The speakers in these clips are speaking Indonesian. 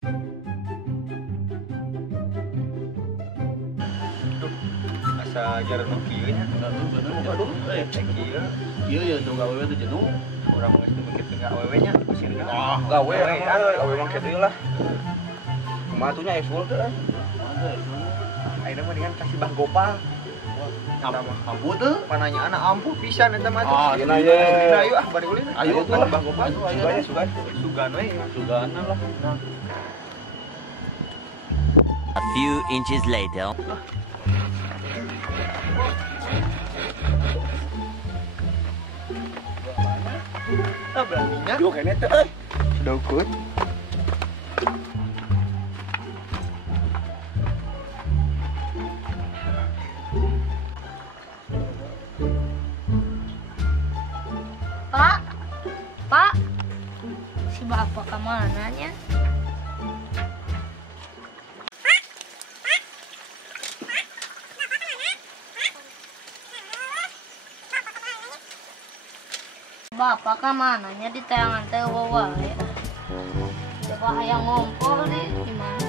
Asa jalan nu kieu nya. Aduh, kieu. Kieu ya tong gawe teh jenuh. Urang geus teu mikir teu awewe nya, sieun Ah, gawe awewe mah kitu lah. Kumaha atuh nya ekspor teh. Ayeuna mendingan kasih Bah Gopal. Ambu teh. Pananya anak ampuh pisan eta mah. Ah, Dina ye. Ayo ah bari ulin. Ayo tuh Bah Gopal. Ayo. Sugan we. Sugana lah. A few inches later. Ah beraninya. Yo kene teh euy. Sudah ukur. Pak, si bapak kemananya? Bapak kemananya di tayangan teh wae. Coba ayah ngompol di gimana?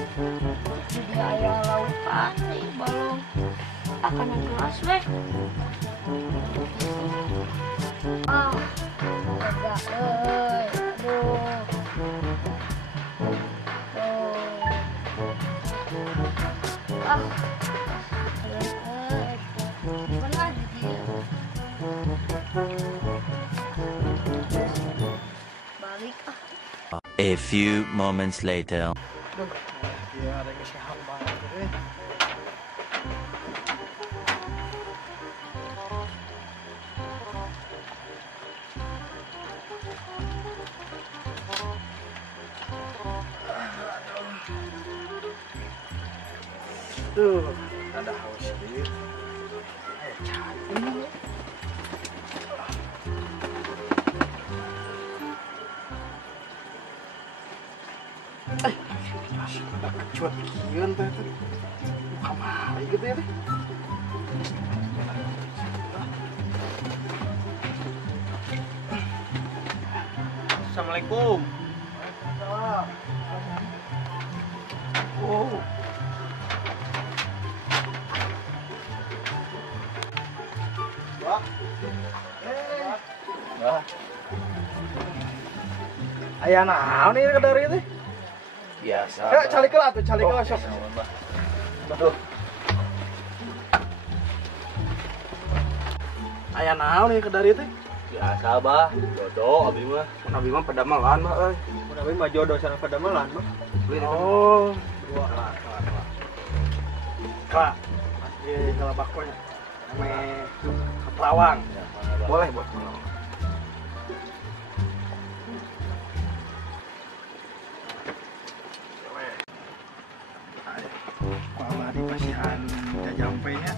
Jadi ayah lautan nih balong akan kelas weh. Ah, agak aduh. Ah, pernah di dia. Balik ah. A few moments later. Ya ada kesehatan banget. Tuh, ada haus sedikit. Ayo cari. Masih ada kecuat kian teh. Kamari gitu ya teh. Assalamualaikum. Oh. Aya naon ieu dari teh? Biasa. Calikeula atuh, calikeula sok. Aduh. Aya naon ieu dari teh? Biasa bah, jodoh abi mah. Mun abi mah padamalan mah euy. Mun abi mah jodoh sana padamalan mah. Oh, dua. Kak, masih kalau bakonya. Ame Pelawang. Boleh buat Pelawang. Kok abadi pasihan jajampenya.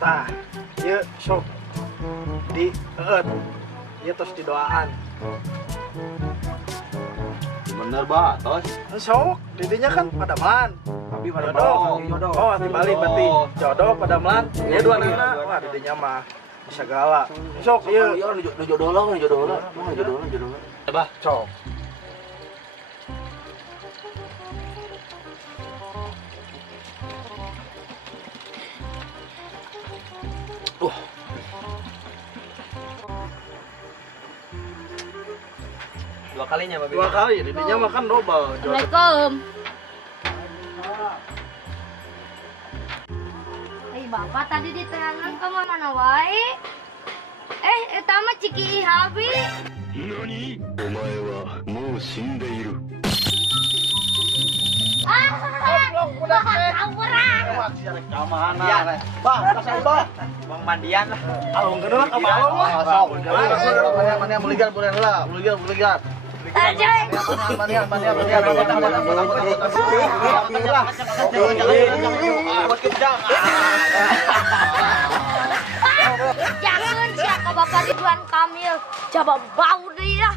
Tah, ieu sok di ieu tos didoaan. Bener bah, tos. Sok, didinya kan padamelan. Abi pada Jodoh. Oh, dibalik berarti jodoh padamelan. Ieu dua nana. Wah, didinya mah segala. Sok ieu. Iya, nu jodoh lah, nu jodoh lah. Mah jodoh lah. Bah, Sok. Dua kalinya Babi. Dua kali, didinya makan double. Assalamualaikum. Hei bapak tadi di terangan ke mana wae? Eta mah Ciki Habi. Nani? Omae wa mou shindeiru. Kamana? Bah, kasih bah. Bang Mandian lah. Alung geuna ka balong mah. Sok. Mana muligan boleh lah, muligan. Aja. Jangan siapa Bapak Ridwan Kamil. Coba bau dia.